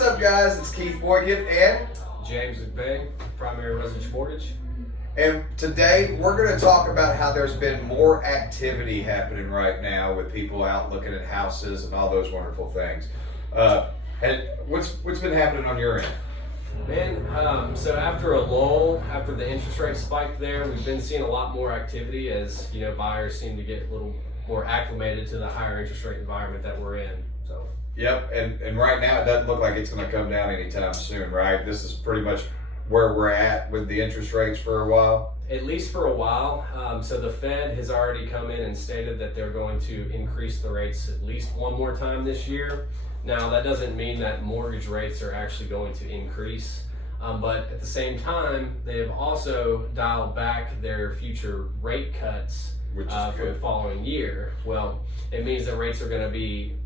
What's up, guys? It's Keith Boykin and James McVey, Primary Residential Mortgage. And today we're going to talk about how there's been more activity happening right now with people out looking at houses and all those wonderful things. And what's been happening on your end? Man, so after a lull, after the interest rate spike there, we've been seeing a lot more activity as, buyers seem to get a little more acclimated to the higher interest rate environment that we're in. So. Yep, and right now it doesn't look like it's going to come down anytime soon, right? This is pretty much where we're at with the interest rates for a while. At least for a while. So the Fed has already come in and stated that they're going to increase the rates at least one more time this year. Now, that doesn't mean that mortgage rates are actually going to increase, but at the same time, they have also dialed back their future rate cuts for the following year. Well, it means that rates are going to be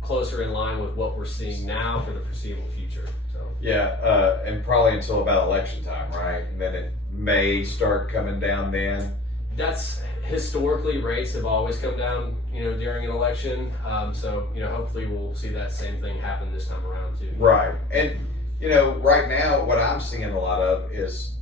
closer in line with what we're seeing now for the foreseeable future. So yeah, and probably until about election time, right? And then it may start coming down then. That's historically, rates have always come down, during an election. So, hopefully we'll see that same thing happen this time around too. Right. And, right now what I'm seeing a lot of is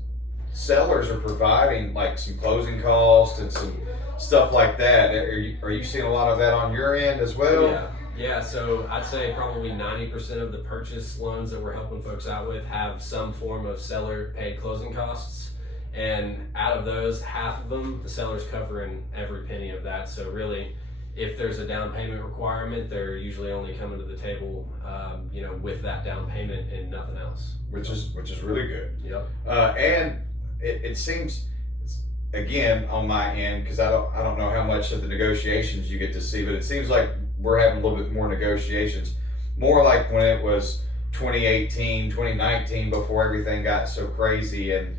sellers are providing like some closing costs and some stuff like that. Are you seeing a lot of that on your end as well? Yeah, so I'd say probably 90% of the purchase loans that we're helping folks out with have some form of seller paid closing costs. And out of those, half of them, the seller's covering every penny of that. So really, if there's a down payment requirement, they're usually only coming to the table, with that down payment and nothing else. Which is really good. Yep. And it seems, again, on my end, because I don't know how much of the negotiations you get to see, but it seems like we're having a little bit more negotiations, more like when it was 2018, 2019, before everything got so crazy and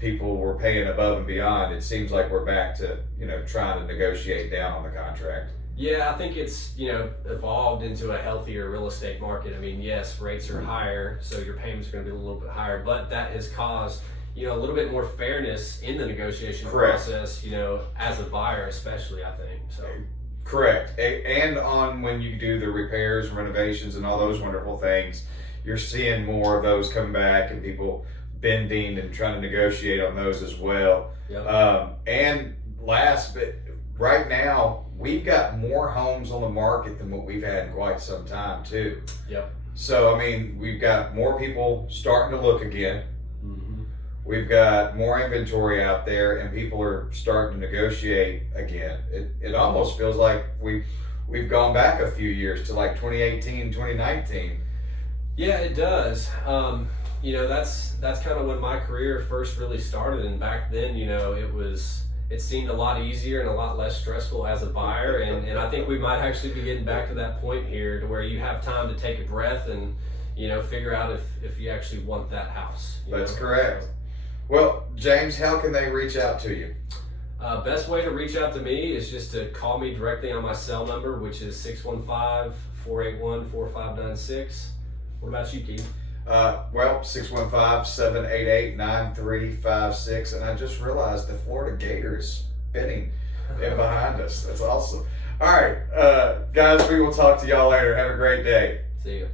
people were paying above and beyond. It seems like we're back to, trying to negotiate down on the contract. Yeah, I think it's, evolved into a healthier real estate market. I mean, yes, rates are higher, so your payments are going to be a little bit higher, but that has caused, a little bit more fairness in the negotiation process, as a buyer especially, I think. So. Correct. And on when you do the repairs, renovations, and all those wonderful things, you're seeing more of those come back and people bending and trying to negotiate on those as well. Yep. And last, but right now, we've got more homes on the market than what we've had in quite some time too. Yep. So, I mean, we've got more people starting to look again. Mm-hmm. We've got more inventory out there and people are starting to negotiate again. It almost feels like we've gone back a few years to like 2018, 2019. Yeah, it does. That's kind of when my career first really started, and back then, it seemed a lot easier and a lot less stressful as a buyer, and I think we might actually be getting back to that point here to where you have time to take a breath and, figure out if you actually want that house. That's correct. Well, James, how can they reach out to you? Best way to reach out to me is just to call me directly on my cell number, which is 615-481-4596. What about you, Keith? 615-788-9356. And I just realized the Florida Gator is spinning in behind us. That's awesome. All right, guys, we will talk to y'all later. Have a great day. See you.